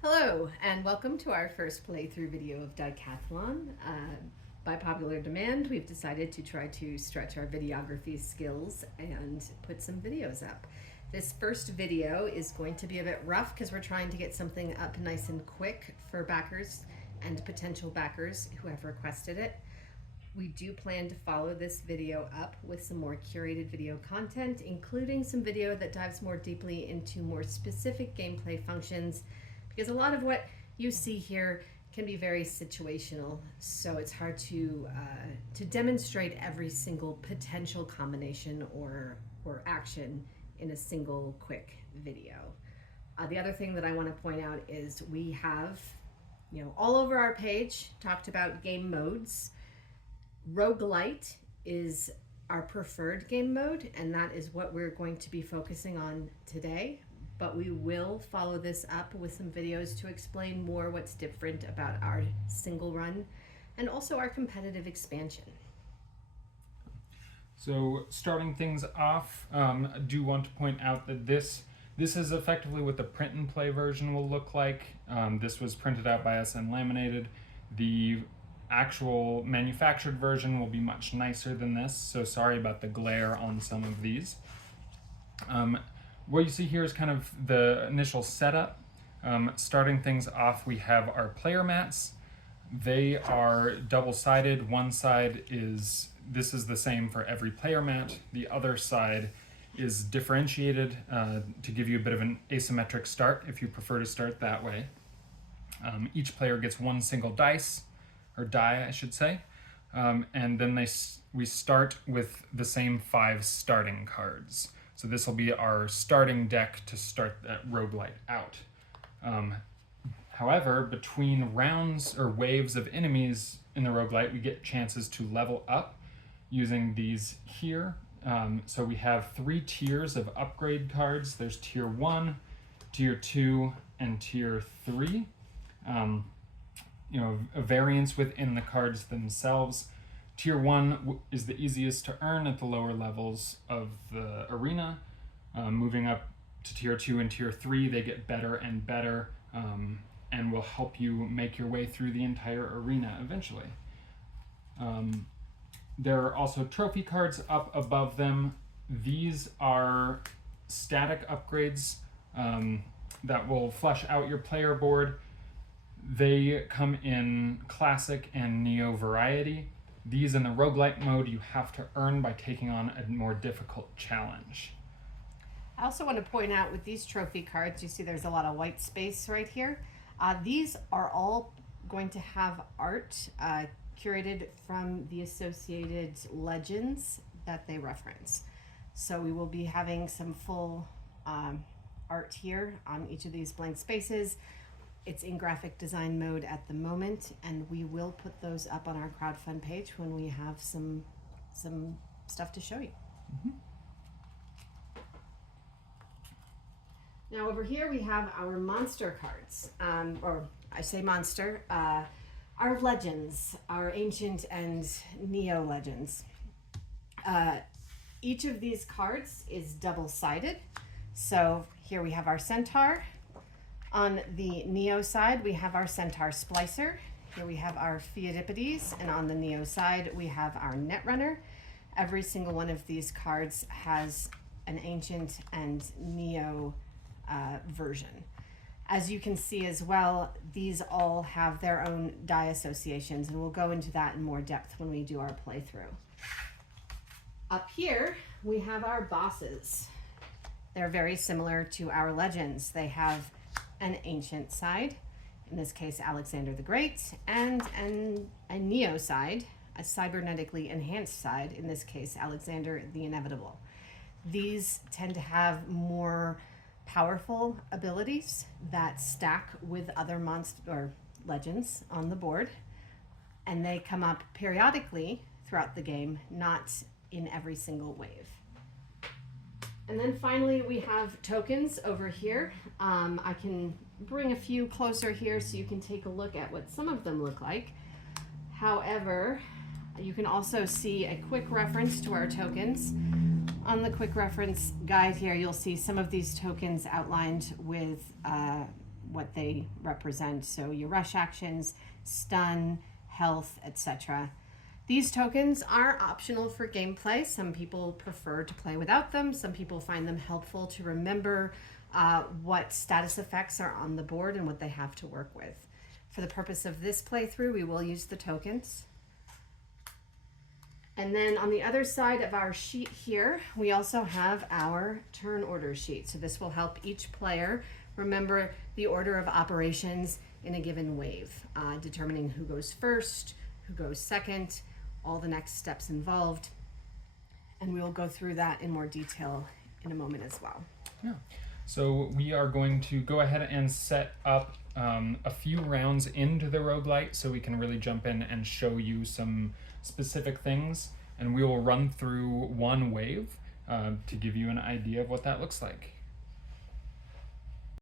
Hello, and welcome to our first playthrough video of Decathlon. By popular demand, we've decided to try to stretch our videography skills and put some videos up. This first video is going to be a bit rough because we're trying to get something up nice and quick for backers and potential backers who have requested it. We do plan to follow this video up with some more curated video content, including some video that dives more deeply into more specific gameplay functions, because a lot of what you see here can be very situational, so it's hard to demonstrate every single potential combination or action in a single quick video. The other thing that I want to point out is we have, all over our page talked about game modes. Roguelite is our preferred game mode, and that is what we're going to be focusing on today. But we will follow this up with some videos to explain more what's different about our single run and also our competitive expansion. So starting things off, I do want to point out that this is effectively what the print and play version will look like. This was printed out by us and laminated. The actual manufactured version will be much nicer than this, so sorry about the glare on some of these. What you see here is kind of the initial setup. Starting things off, we have our player mats. They are double-sided. One side this is the same for every player mat. The other side is differentiated to give you a bit of an asymmetric start if you prefer to start that way. Each player gets one single dice, or die, I should say, and then we start with the same 5 starting cards. So this will be our starting deck to start that roguelite out. However, between rounds or waves of enemies in the roguelite, we get chances to level up using these here. So we have 3 tiers of upgrade cards. There's tier 1, tier 2, and tier 3. A variance within the cards themselves. Tier 1 is the easiest to earn at the lower levels of the arena. Moving up to tier 2 and tier 3, they get better and better and will help you make your way through the entire arena eventually. There are also trophy cards up above them. These are static upgrades that will flesh out your player board. They come in Classic and Neo variety. These in the roguelite mode you have to earn by taking on a more difficult challenge. I also want to point out with these trophy cards, you see there's a lot of white space right here. These are all going to have art curated from the associated legends that they reference. So we will be having some full art here on each of these blank spaces. It's in graphic design mode at the moment, and we will put those up on our crowdfund page when we have some stuff to show you. Mm-hmm. Now over here we have our monster cards, or I say monster, our legends, our ancient and neo legends. Each of these cards is double-sided. So here we have our centaur. On the Neo side, we have our Centaur Splicer. Here we have our Pheidippides, and on the Neo side, we have our Netrunner. Every single one of these cards has an Ancient and Neo version. As you can see as well, these all have their own die associations, and we'll go into that in more depth when we do our playthrough. Up here, we have our bosses. They're very similar to our legends. They have an ancient side, in this case Alexander the Great, and a Neo side, a cybernetically enhanced side, in this case Alexander the Inevitable. These tend to have more powerful abilities that stack with other monster or legends on the board, and they come up periodically throughout the game, not in every single wave. And then finally we have tokens over here. I can bring a few closer here so you can take a look at what some of them look like. However, you can also see a quick reference to our tokens. On the quick reference guide here, you'll see some of these tokens outlined with what they represent. So your rush actions, stun, health, etc. These tokens are optional for gameplay. Some people prefer to play without them. Some people find them helpful to remember what status effects are on the board and what they have to work with. For the purpose of this playthrough, we will use the tokens. And then on the other side of our sheet here, we also have our turn order sheet. So this will help each player remember the order of operations in a given wave, determining who goes first, who goes second, all the next steps involved. And we will go through that in more detail in a moment as well. Yeah. So we are going to go ahead and set up a few rounds into the roguelite so we can really jump in and show you some specific things. And we will run through one wave to give you an idea of what that looks like.